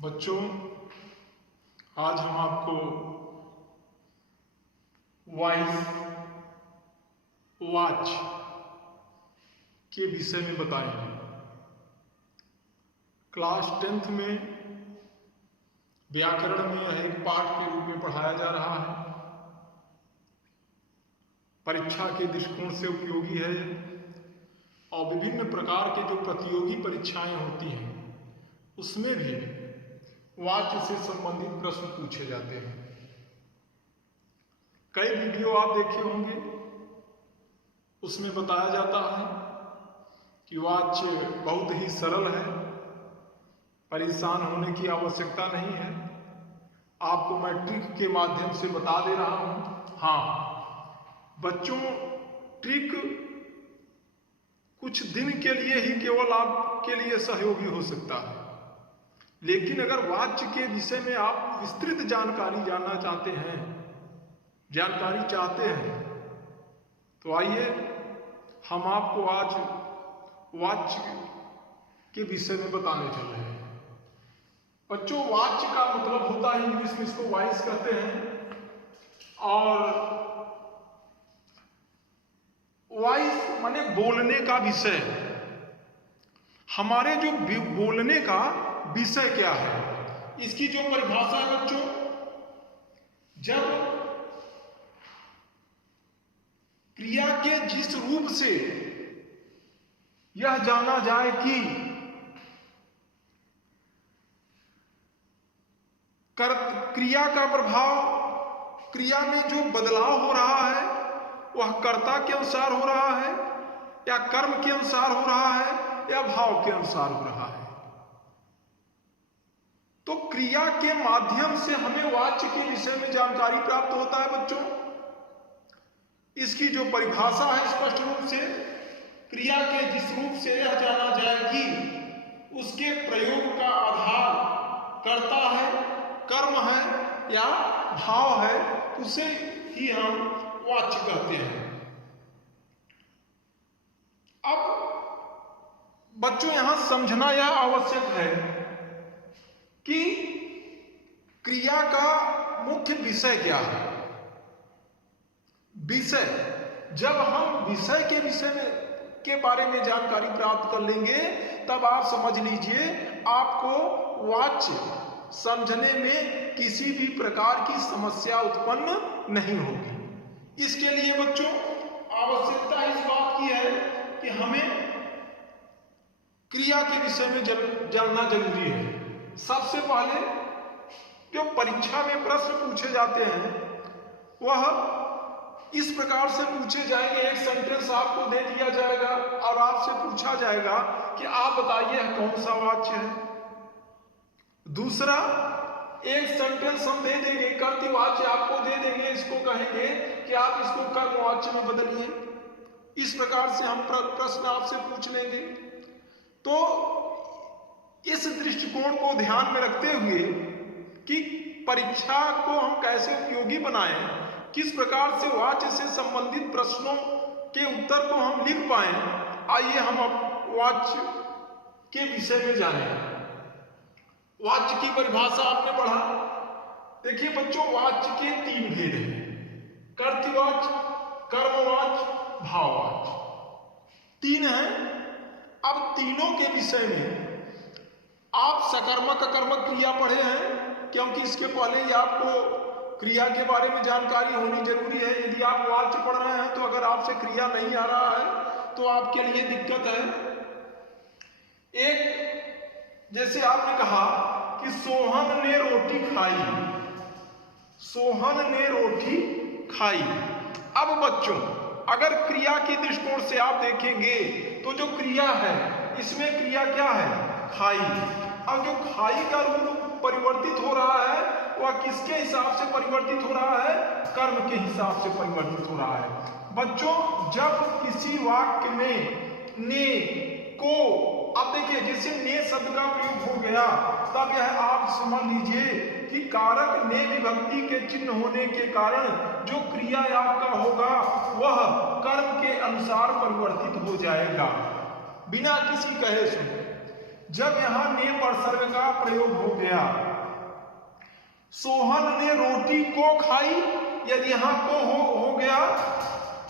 बच्चों, आज हम आपको वॉइस वॉच के विषय में बताएंगे। क्लास 10th में व्याकरण में यह एक पाठ के रूप में पढ़ाया जा रहा है। परीक्षा के दृष्टिकोण से उपयोगी है और विभिन्न प्रकार के जो प्रतियोगी परीक्षाएं होती हैं उसमें भी वाक्य से संबंधित प्रश्न पूछे जाते हैं। कई वीडियो आप देखे होंगे, उसमें बताया जाता है कि वाक्य बहुत ही सरल है, परेशान होने की आवश्यकता नहीं है। आपको मैं ट्रिक के माध्यम से बता दे रहा हूं। हाँ बच्चों, ट्रिक कुछ दिन के लिए ही केवल आपके लिए सहयोगी हो सकता है, लेकिन अगर वाक्य के विषय में आप विस्तृत जानकारी जानना चाहते हैं, जानकारी चाहते हैं, तो आइए हम आपको आज वाक्य के विषय में बताने चल रहे हैं। बच्चों, वाक्य का मतलब होता है, इंग्लिश में इसको वॉइस कहते हैं, और वॉइस माने बोलने का विषय। हमारे जो बोलने का विषय क्या है, इसकी जो परिभाषा है बच्चों, जब क्रिया के जिस रूप से यह जाना जाए कि क्रिया का प्रभाव, क्रिया में जो बदलाव हो रहा है वह कर्ता के अनुसार हो रहा है या कर्म के अनुसार हो रहा है या भाव के अनुसार हो रहा है, तो क्रिया के माध्यम से हमें वाक्य के विषय में जानकारी प्राप्त होता है। बच्चों, इसकी जो परिभाषा है स्पष्ट रूप से, क्रिया के जिस रूप से यह जाना जाए कि उसके प्रयोग का आधार कर्ता है, कर्म है या भाव है, उसे ही हम वाक्य कहते हैं। अब बच्चों, यहां समझना यह आवश्यक है कि क्रिया का मुख्य विषय क्या है। विषय, जब हम विषय के के बारे में जानकारी प्राप्त कर लेंगे, तब आप समझ लीजिए आपको वाक्य समझने में किसी भी प्रकार की समस्या उत्पन्न नहीं होगी। इसके लिए बच्चों आवश्यकता इस बात की है कि हमें क्रिया के विषय में जानना जरूरी है। सबसे पहले जो परीक्षा में प्रश्न पूछे जाते हैं वह इस प्रकार से पूछे जाएंगे। एक सेंटेंस आपको दे दिया जाएगा और आपसे पूछा जाएगा कि आप बताइए कौन सा वाक्य है। दूसरा, एक सेंटेंस हम दे देंगे, कर्तृ वाच्य आपको दे देंगे, इसको कहेंगे कि आप इसको कर्म वाच्य में बदलिए। इस प्रकार से हम प्रश्न आपसे पूछ लेंगे। तो इस दृष्टिकोण को ध्यान में रखते हुए कि परीक्षा को हम कैसे उपयोगी बनाएं, किस प्रकार से वाक्य से संबंधित प्रश्नों के उत्तर को हम लिख पाएं, आइए हम अब वाक्य के विषय में जानें। वाक्य की परिभाषा आपने पढ़ा। देखिए बच्चों, वाक्य के 3 भेद हैं, कर्तृवाच्य, कर्मवाच्य, भाववाच्य, 3 हैं। अब तीनों के विषय में आप सकर्मक अकर्मक क्रिया पढ़े हैं, क्योंकि इसके पहले ही आपको क्रिया के बारे में जानकारी होनी जरूरी है। यदि आप वाक्य पढ़ रहे हैं तो अगर आपसे क्रिया नहीं आ रहा है तो आपके लिए दिक्कत है। एक, जैसे आपने कहा कि सोहन ने रोटी खाई, सोहन ने रोटी खाई। अब बच्चों, अगर क्रिया के दृष्टिकोण से आप देखेंगे तो जो क्रिया है इसमें क्रिया क्या है, खाई। अब जो खाई का रूप परिवर्तित हो रहा है वह किसके हिसाब से परिवर्तित हो रहा है, कर्म के हिसाब से परिवर्तित हो रहा है। बच्चों, जब किसी वाक्य में ने, को, अब देखिए जैसे ने शब्द का प्रयोग हो गया, तब यह आप समझ लीजिए कि कारक ने विभक्ति के चिन्ह होने के कारण जो क्रिया आपका होगा वह कर्म के अनुसार परिवर्तित हो जाएगा, बिना किसी कहे सुने। जब यहां ने परसर्ग का प्रयोग हो गया, सोहन ने रोटी को खाई, यदि यहां को हो गया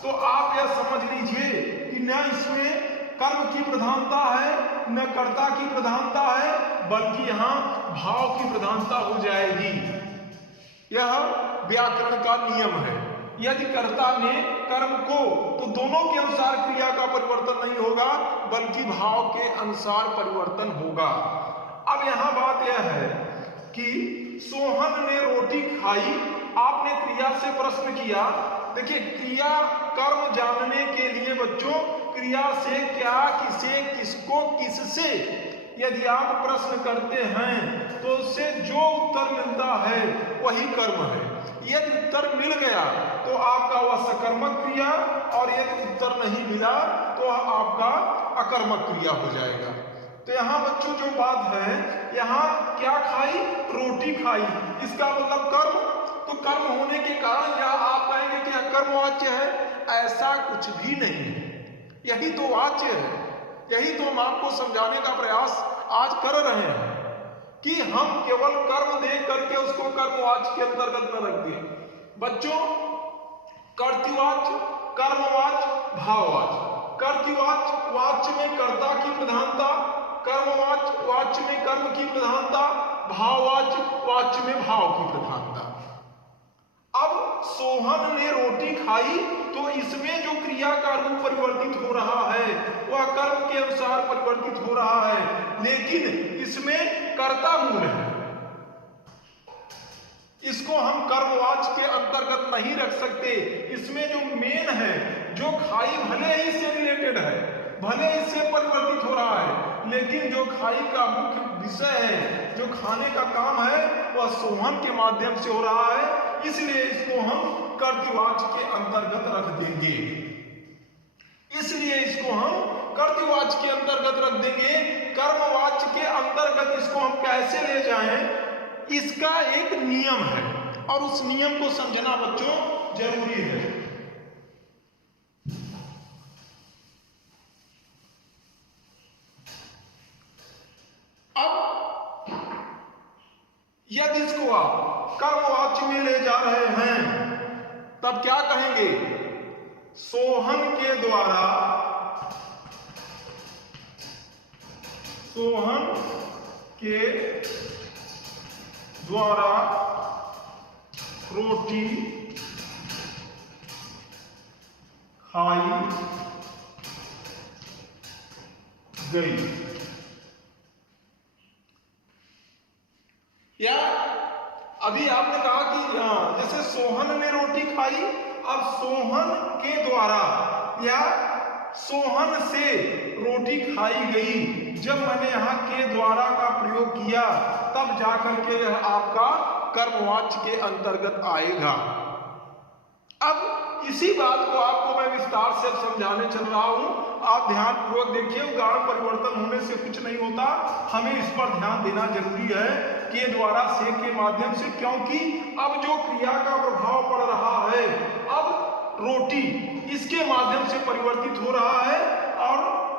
तो आप यह समझ लीजिए कि न इसमें कर्म की प्रधानता है न कर्ता की प्रधानता है, बल्कि यहां भाव की प्रधानता हो जाएगी। यह व्याकरण का नियम है। यदि कर्ता ने कर्म को, तो दोनों के अनुसार क्रिया का परिवर्तन नहीं होगा, बल्कि भाव के अनुसार परिवर्तन होगा। अब यहां बात यह है कि सोहन ने रोटी खाई, आपने क्रिया से प्रश्न किया। देखिए, क्रिया कर्म जानने के लिए बच्चों क्रिया से क्या, किसे, किसको, किससे यदि आप प्रश्न करते हैं तो उससे जो उत्तर मिलता है वही कर्म है। यदि उत्तर मिल गया तो आपका वह सकर्मक क्रिया, और यदि उत्तर नहीं मिला तो वह आपका अकर्मक क्रिया हो जाएगा। तो यहाँ बच्चों जो बात है, यहाँ क्या खाई, रोटी खाई, इसका मतलब कर्म। तो कर्म होने के कारण क्या आप कहेंगे कि अकर्म वाच्य है? ऐसा कुछ भी नहीं है, यही तो वाच्य है। यही तो हम आपको समझाने का प्रयास आज कर रहे हैं कि हम केवल कर्म देख करके उसको कर्मवाच्य के अंतर्गत न रख दें। बच्चों, कर्तृवाच्य, कर्मवाच्य, भाववाच्य। कर्तृवाच्य वाच्य में कर्ता की प्रधानता, कर्मवाच्य वाच्य में कर्म की प्रधानता, भाववाच्य वाच्य में भाव की प्रधानता। अब सोहन ने रोटी खाई, तो इसमें जो क्रिया का रूप परिवर्तित हो रहा है वह कर्म के अनुसार परिवर्तित हो रहा है, लेकिन इसमें कर्ता मूल है। इसको हम कर्मवाच्य के अंतर्गत नहीं रख सकते। इसमें जो मेन है, जो खाई भले ही इससे रिलेटेड है, भले इससे परिवर्तित हो रहा है, लेकिन जो खाई का मुख्य विषय है, जो खाने का काम है, वह सोहन के माध्यम से हो रहा है। इसलिए इसको हम कर्तृवाच्य के अंतर्गत रख देंगे। इसलिए इसको हम कर्तृवाच्य के अंतर्गत रख देंगे। कर्मवाच्य के अंतर्गत इसको हम कैसे ले जाएं, इसका एक नियम है, और उस नियम को समझना बच्चों जरूरी है। अब यदि इसको आप कर्मवाच्य में ले जा रहे हैं, तब क्या कहेंगे? सोहन के द्वारा, सोहन के द्वारा रोटी खाई गई। या अभी आपने कहा कि जैसे सोहन ने रोटी खाई, अब सोहन के द्वारा या सोहन से रोटी खाई गई, जब मैंने यहाँ के द्वारा का प्रयोग किया तब जाकर के यह आपका कर्मवाच्य के अंतर्गत आएगा। अब इसी बात को आपको मैं विस्तार से समझाने चल रहा हूं, आप ध्यान पूर्वक देखिए। उदाहरण परिवर्तन होने से कुछ नहीं होता, हमें इस पर ध्यान देना जरूरी है के द्वारा से के माध्यम से, क्योंकि अब जो क्रिया का प्रभाव पड़ रहा है, अब रोटी इसके माध्यम से परिवर्तित हो रहा है, और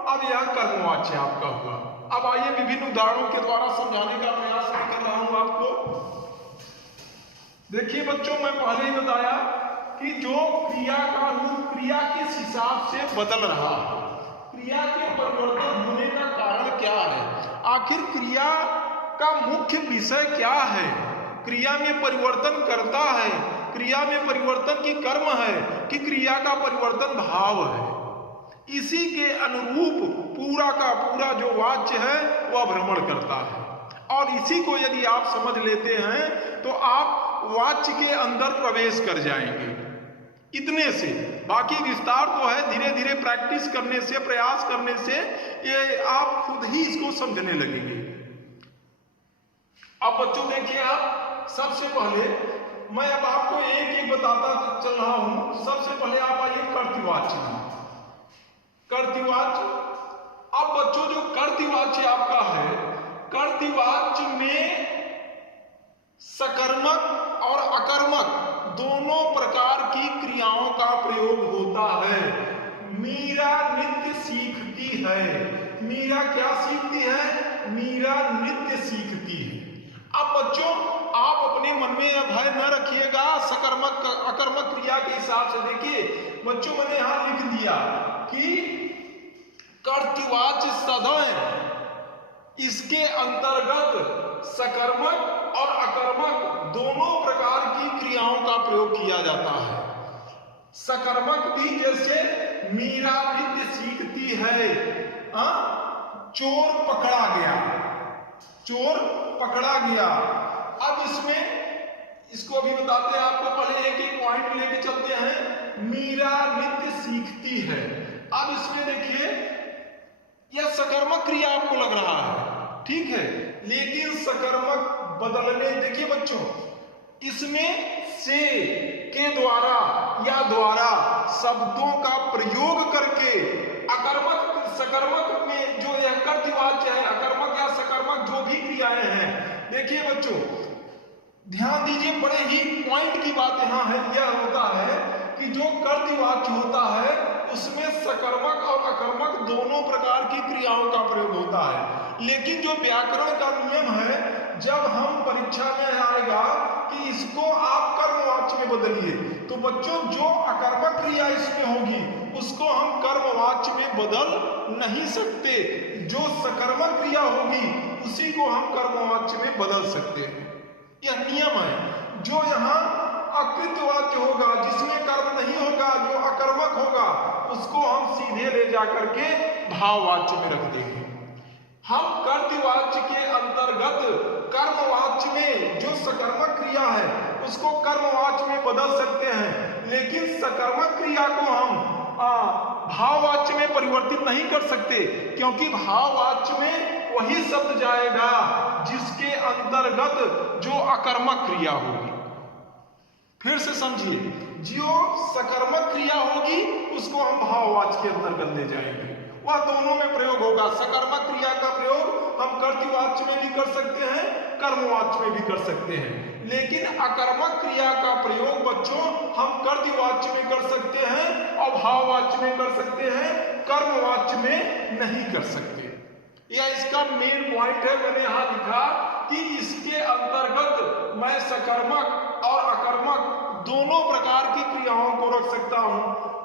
अब यह कर्मवाच्य आपका हुआ। अब आइए विभिन्न उदाहरणों के द्वारा समझाने का प्रयास कर रहा हूं आपको। देखिए बच्चों, मैं पहले ही बताया कि जो क्रिया का रूप क्रिया किस हिसाब से बदल रहा है, क्रिया के परिवर्तन होने का कारण क्या है, आखिर क्रिया का मुख्य विषय क्या है, क्रिया में परिवर्तन करता है, क्रिया में परिवर्तन की कर्म है कि क्रिया का परिवर्तन भाव है। इसी के अनुरूप पूरा का पूरा जो वाच्य है वह भ्रमण करता है, और इसी को यदि आप समझ लेते हैं तो आप वाच्य के अंदर प्रवेश कर जाएंगे। इतने से बाकी विस्तार तो है, धीरे धीरे प्रैक्टिस करने से, प्रयास करने से ये आप खुद ही इसको समझने लगेंगे। अब बच्चों देखिए, आप सबसे पहले मैं अब आपको एक एक बताता चल रहा हूं। सबसे पहले आप आइए कर्तृवाच्य। कर्तृवाच्य, अब बच्चों जो कर्तृवाच्य आपका है, कर्तृवाच्य में सकर्मक और अकर्मक दोनों प्रकार की क्रियाओं का प्रयोग होता है। मीरा नित्य सीखती है। मीरा क्या सीखती है? मीरा नृत्य सीखती है। अब बच्चों आप अपने मन में यह भय न रखिएगा, सकर्मक अकर्मक क्रिया के हिसाब से देखिए बच्चों मैंने यहां लिख दिया कि कर्तृवाच्य सदैव इसके अंतर्गत सकर्मक और अकर्मक दोनों प्रकार की क्रियाओं का प्रयोग किया जाता है। सकर्मक भी जैसे मीरा नृत्य सीखती है, चोर पकड़ा गया, चोर पकड़ा गया। अब इसमें इसको भी बताते हैं आपको, पहले एक एक पॉइंट लेके चलते हैं। मीरा नृत्य सीखती है, अब इसमें देखिए यह सकर्मक क्रिया आपको लग रहा है, ठीक है, लेकिन सकर्मक बदलने देखिए बच्चों, इसमें से के द्वारा या द्वारा शब्दों का प्रयोग करके अकर्मक सकर्मक में जो यह कर्तृवाच्य है, अकर्मक या सकर्मक जो भी क्रियाएं हैं, देखिए बच्चों ध्यान दीजिए, बड़े ही पॉइंट की बात यहां है। यह होता है कि जो कर्तृवाच्य होता है उसमें सकर्मक और अकर्मक दोनों प्रकार की क्रियाओं का प्रयोग होता है, लेकिन जो व्याकरण का नियम है, जब हम परीक्षा में आएगा कि इसको आप कर्मवाच्य में बदलिए, तो बच्चों जो अकर्मक क्रिया इसमें होगी उसको हम कर्मवाच्य में बदल नहीं सकते, जो सकर्मक क्रिया होगी उसी को हम कर्मवाच्य में बदल सकते हैं। यह नियम है। जो यहाँ अकृतवाच्य होगा, जिसमें कर्म नहीं होगा, जो अकर्मक होगा, उसको हम सीधे ले जाकर के भाववाच्य में रख देंगे। हम कर्तृवाच्य के अंतर्गत कर्मवाच्य में जो सकर्मक क्रिया है उसको कर्मवाच्य में बदल सकते हैं, लेकिन सकर्मक क्रिया को हम भाववाच्य में परिवर्तित नहीं कर सकते, क्योंकि भाववाच्य में वही शब्द जाएगा जिसके अंतर्गत जो अकर्मक क्रिया होगी। फिर से समझिए, जो सकर्मक क्रिया होगी उसको हम भाववाच्य के अंतर्गत ले जाएंगे, वह दोनों में प्रयोग होगा। सकर्मक क्रिया का प्रयोग हम कर्तृवाच्य में भी कर सकते हैं, कर्मवाच्य में भी कर सकते हैं, लेकिन अकर्मक क्रिया का प्रयोग बच्चों हम कर्तृवाच्य में कर सकते हैं और भाववाच्य में कर सकते हैं, कर्मवाच्य में नहीं कर सकते। यह इसका मेन पॉइंट है। मैंने यहां लिखा कि इसके अंतर्गत मैं सकर्मक और अकर्मक दोनों प्रकार की क्रियाओं को रख सकता हूं,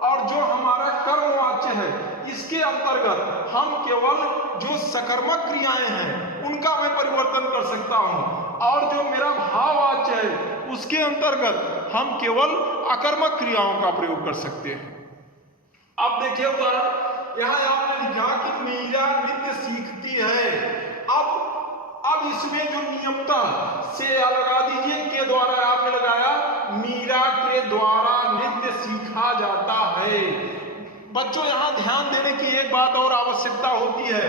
और जो हमारा कर्मवाच्य है इसके अंतर्गत हम केवल जो सकर्मक क्रियाएं हैं उनका मैं परिवर्तन कर सकता हूं, और जो मेरा भाववाच्य है उसके अंतर्गत हम केवल अकर्मक क्रियाओं का प्रयोग कर सकते हैं। अब देखिए उदाहरण, यहां आपने लिखा कि मीरा नृत्य सीखती है। अब इसमें जो नियमता से लगा दीजिए, के द्वारा आपने लगाया, मीरा के द्वारा नृत्य सीखा जाता है। बच्चों यहां ध्यान देने की एक बात और आवश्यकता होती है,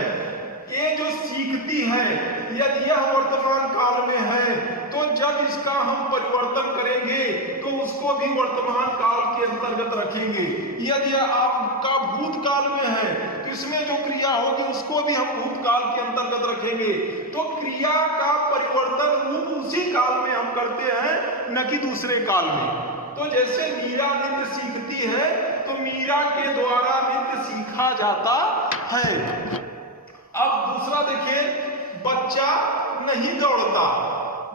ये जो सीखती है यदि यह वर्तमान काल में है तो जब इसका हम परिवर्तन करेंगे तो उसको भी वर्तमान काल के अंतर्गत रखेंगे। यदि आपका भूतकाल में है तो इसमें जो क्रिया होगी उसको भी हम भूतकाल के अंतर्गत रखेंगे। तो क्रिया का परिवर्तन रूप उसी काल में हम करते हैं, न कि दूसरे काल में। तो जैसे मीरा नृत्य सीखती है तो मीरा के द्वारा नृत्य सीखा जाता है। अब दूसरा देखिए, बच्चा नहीं दौड़ता,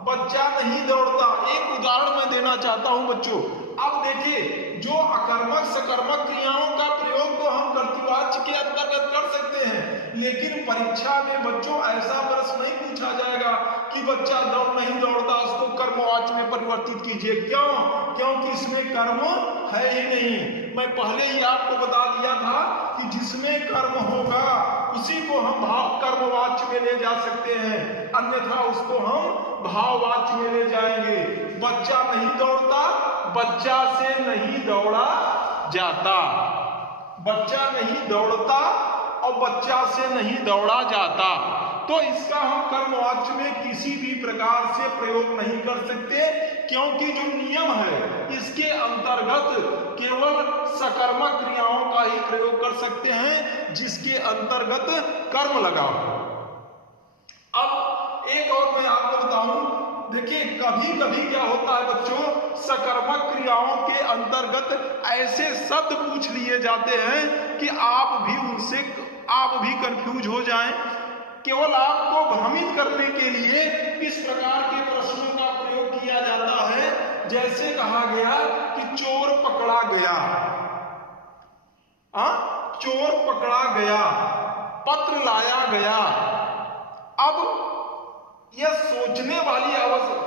बच्चा नहीं दौड़ता। एक उदाहरण मैं देना चाहता हूं बच्चों। अब देखिए, जो अकर्मक सकर्मक क्रियाओं का प्रयोग तो हम कर्तृवाच्य के अंतर्गत कर सकते हैं, लेकिन परीक्षा में बच्चों ऐसा प्रश्न नहीं पूछा जाएगा कि बच्चा नहीं दौड़ता, उसको कर्मवाच्य में परिवर्तित कीजिए। क्यों? क्योंकि इसमें कर्म है ही नहीं। मैं पहले ही आपको बता दिया था कि जिसमें कर्म होगा उसी को हम भाव कर्मवाच्य में ले जा सकते हैं, अन्यथा उसको हम भाववाच्य में ले जाएंगे। बच्चा नहीं दौड़ता, बच्चा से नहीं दौड़ा जाता। बच्चा नहीं दौड़ता और बच्चा से नहीं दौड़ा जाता। तो इसका हम कर्मवाच्य में किसी भी प्रकार से प्रयोग नहीं कर सकते, क्योंकि जो नियम है इसके अंतर्गत केवल सकर्मक क्रियाओं का ही प्रयोग कर सकते हैं जिसके अंतर्गत कर्म लगा हो। अब एक और मैं आपको बताऊं, देखिए कभी कभी क्या होता है बच्चों, सकर्मक क्रियाओं के अंतर्गत ऐसे शब्द पूछ लिए जाते हैं कि आप भी कंफ्यूज हो जाएं। केवल आपको भ्रमित करने के लिए इस प्रकार के प्रश्नों का प्रयोग किया जाता है। जैसे कहा गया कि चोर पकड़ा गया, चोर पकड़ा गया, पत्र लाया गया। अब यह सोचने वाली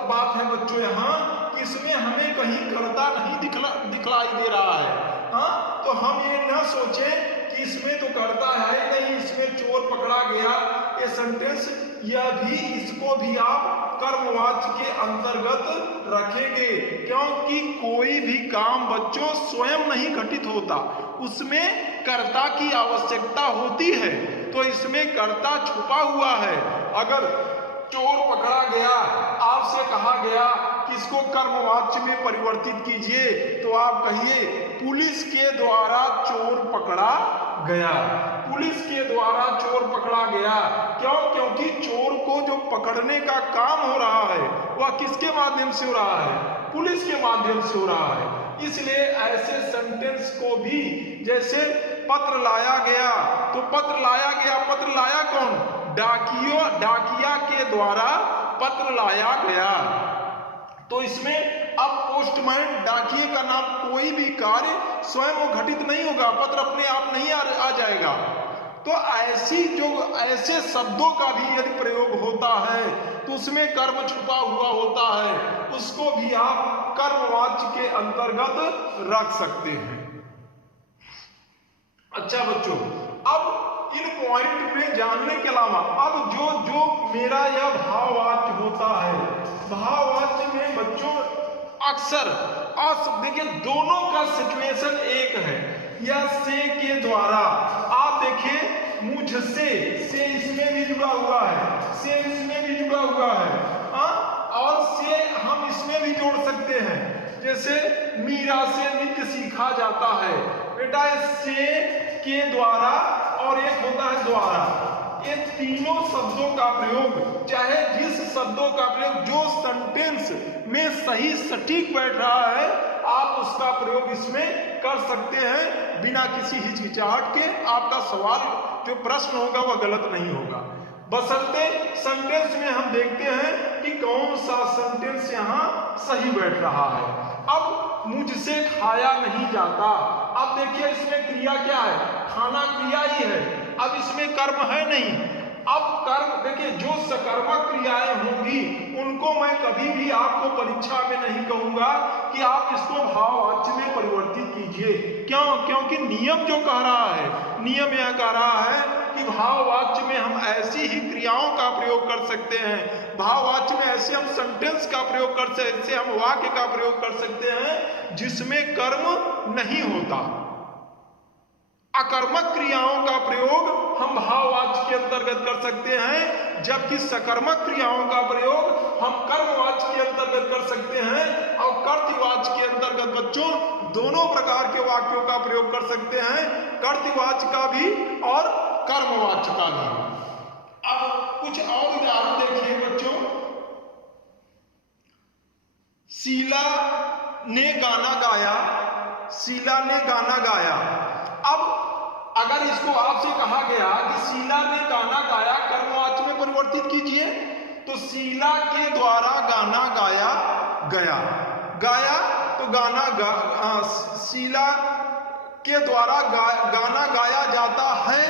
बात है बच्चों यहाँ कि इसमें हमें कहीं कर्ता नहीं दिखलाई दे रहा है। तो हम ये न सोचें कि इसमें तो कर्ता है नहीं, इसमें चोर पकड़ा गया ये सेंटेंस, यह भी इसको भी आप कर्मवाच्य के अंतर्गत रखेंगे, क्योंकि कोई भी काम बच्चों स्वयं नहीं घटित होता, उसमें कर्ता की आवश्यकता होती है। तो इसमें कर्ता छुपा हुआ है। अगर चोर पकड़ा गया, आपसे कहा गया कि इसको कर्मवाच्य में परिवर्तित कीजिए, तो आप कहिए पुलिस के द्वारा चोर पकड़ा गया। पुलिस के द्वारा चोर पकड़ा गया क्यों? क्योंकि चोर को जो पकड़ने का काम हो रहा है वह किसके माध्यम से हो रहा है? पुलिस के माध्यम से हो रहा है। इसलिए ऐसे सेंटेंस को भी, जैसे पत्र लाया गया, तो पत्र लाया गया, पत्र लाया कौन? डाकिया के द्वारा पत्र लाया गया। तो इसमें अब पोस्टमैन, डाकिये का नाम, कोई भी कार्य स्वयं वो घटित नहीं होगा, पत्र अपने आप नहीं आ जाएगा। तो ऐसे शब्दों का भी यदि प्रयोग होता है तो उसमें कर्म छुपा हुआ होता है, उसको भी आप कर्मवाच्य के अंतर्गत रख सकते हैं। अच्छा बच्चों, अब इन पॉइंट में जानने के अलावा अब जो मेरा यह भाववाच्य होता है, भाववाच्य में बच्चों अक्सर देखिए दोनों का सिचुएशन एक है। या से के द्वारा, आप देखिए मुझसे, से इसमें भी जुड़ा हुआ है, से इसमें भी जुड़ा हुआ है, और से हम इसमें भी जोड़ सकते हैं। जैसे मीरा से नित्य सीखा जाता है, बेटा से के द्वारा और एक होता है द्वारा। ये तीनों शब्दों का प्रयोग, चाहे जिस शब्दों का प्रयोग जो सेंटेंस में सही सटीक बैठ रहा है, आप उसका प्रयोग इसमें कर सकते हैं बिना किसी हिचकिचाहट के। आपका सवाल जो प्रश्न होगा वह गलत नहीं होगा, बशर्ते सेंटेंस में हम देखते हैं कि कौन सा सेंटेंस यहाँ सही बैठ रहा है। अब मुझसे खाया नहीं जाता, अब देखिए इसमें क्रिया क्या है? खाना क्रिया ही है। अब इसमें कर्म है नहीं। अब कर्म देखिए, जो सकर्मक क्रियाएं होंगी उनको मैं कभी भी आपको परीक्षा में नहीं कहूंगा कि आप इसको भाववाच्य में परिवर्तित कीजिए। क्यों? क्योंकि नियम जो कह रहा है, नियम यह कह रहा है कि भाववाच्य में हम ऐसी ही क्रियाओं का प्रयोग कर सकते हैं, भाववाच्य में ऐसे हम सेंटेंस का प्रयोग कर सकते हैं, ऐसे हम वाक्य का प्रयोग कर सकते हैं जिसमें कर्म नहीं होता। अकर्मक क्रियाओं का प्रयोग हम भाववाच्य के अंतर्गत कर सकते हैं, जबकि सकर्मक क्रियाओं का प्रयोग हम कर्मवाच्य के अंतर्गत कर सकते हैं। और कर्तृवाच्य के अंतर्गत बच्चों दोनों प्रकार के वाक्यों का प्रयोग कर सकते हैं, कर्तृवाच्य का भी और कर्मवाच्य का भी। अब कुछ और उदाहरण देखिए बच्चों। शीला ने गाना गाया, शीला ने गाना गाया। अब अगर इसको आपसे कहा गया कि शीला ने गाना गाया, कर्मवाच्य में परिवर्तित कीजिए, तो शीला के द्वारा गाना गाया गया। गाया तो शीला के द्वारा गाना गाया जाता है,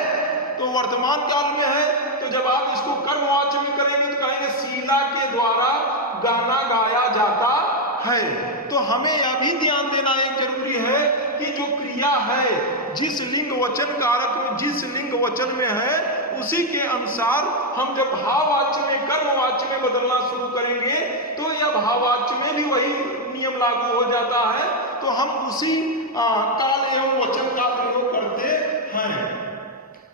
तो वर्तमान काल में है। तो जब आप इसको कर्मवाच्य में करेंगे तो कहेंगे शीला के द्वारा गाना गाया जाता है। तो हमें यह भी ध्यान देना एक जरूरी है कि जो क्रिया है जिस लिंग वचन कारक में, जिस लिंग वचन में है, उसी के अनुसार हम जब भाववाच्य में कर्मवाच्य में बदलना शुरू करेंगे तो यह भाववाच्य में भी वही नियम लागू हो जाता है। तो हम उसी काल एवं वचन का प्रयोग करते हैं।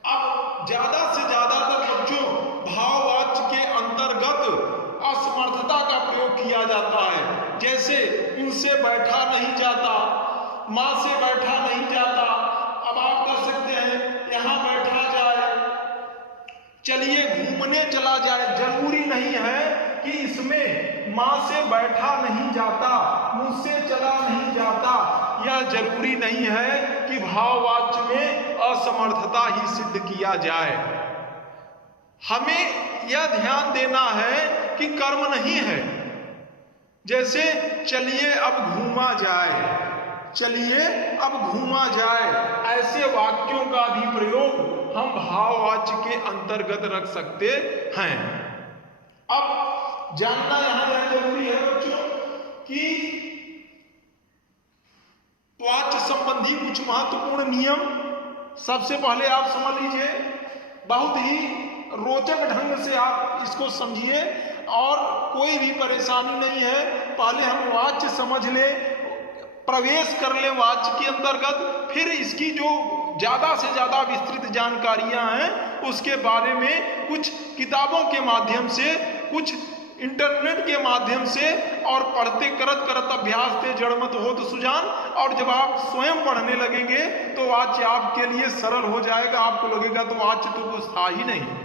अब ज्यादा से ज्यादातर बच्चों भाववाच्य के अंतर्गत असमर्थता का प्रयोग किया जाता है। जैसे उनसे बैठा नहीं जाता, माँ से बैठा नहीं जाता। अब आप कह सकते हैं यहाँ बैठा जाए, चलिए घूमने चला जाए। जरूरी नहीं है कि इसमें माँ से बैठा नहीं जाता, मुझसे चला नहीं जाता, यह जरूरी नहीं है कि भाववाच्य में असमर्थता ही सिद्ध किया जाए। हमें यह ध्यान देना है कि कर्म नहीं है। जैसे चलिए अब घूमा जाए, चलिए अब घूमा जाए, ऐसे वाक्यों का भी प्रयोग हम भाववाच्य के अंतर्गत रख सकते हैं। अब जानना यह जरूरी है बच्चों कि वाच्य संबंधी कुछ महत्वपूर्ण नियम सबसे पहले आप समझ लीजिए, बहुत ही रोचक ढंग से आप इसको समझिए और कोई भी परेशानी नहीं है। पहले हम वाच्य समझ ले, प्रवेश कर ले वाच्य के अंतर्गत, फिर इसकी जो ज्यादा से ज्यादा विस्तृत जानकारियां हैं उसके बारे में कुछ किताबों के माध्यम से, कुछ इंटरनेट के माध्यम से और पढ़ते करत करत अभ्यास ते जड़मत हो तो सुजान, और जब आप स्वयं पढ़ने लगेंगे तो वाच्य आपके लिए सरल हो जाएगा। आपको लगेगा तो वाच्य तो कुछ था ही नहीं।